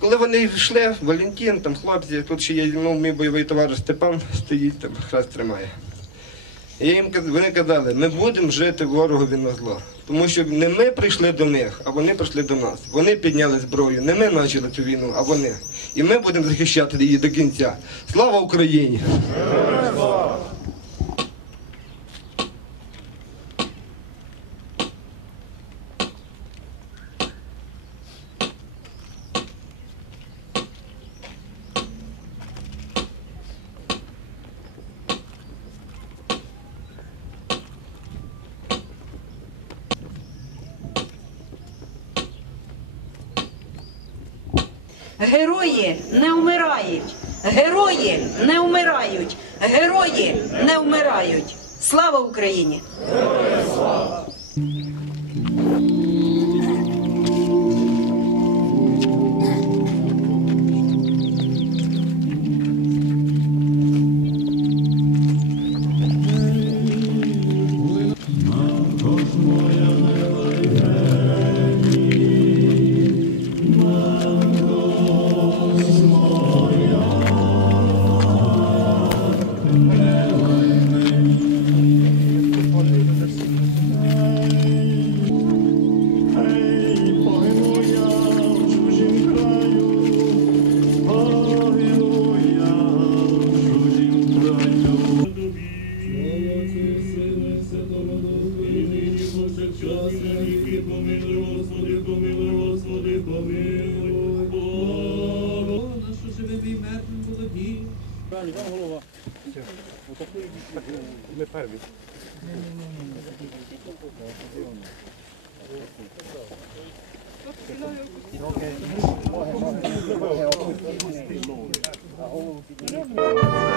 Коли вони йшли, Валентин, там хлопці, тут ще є ну, мій бойовий товариш Степан стоїть там, хрест тримає. І їм вони казали, ми будемо жити ворогові на зло. Тому що не ми прийшли до них, а вони прийшли до нас. Вони підняли зброю, не ми почали цю війну, а вони. І ми будемо захищати її до кінця. Слава Україні! Герої не вмирають, герої не вмирають, герої не вмирають. Слава Україні! спасся віки, помилуй, Господи, помилуй, Господи, помилуй, Богу. Нашу живими і мертвим володі. Правильно, вам голова. Ми перві. Окей. Окей. Окей.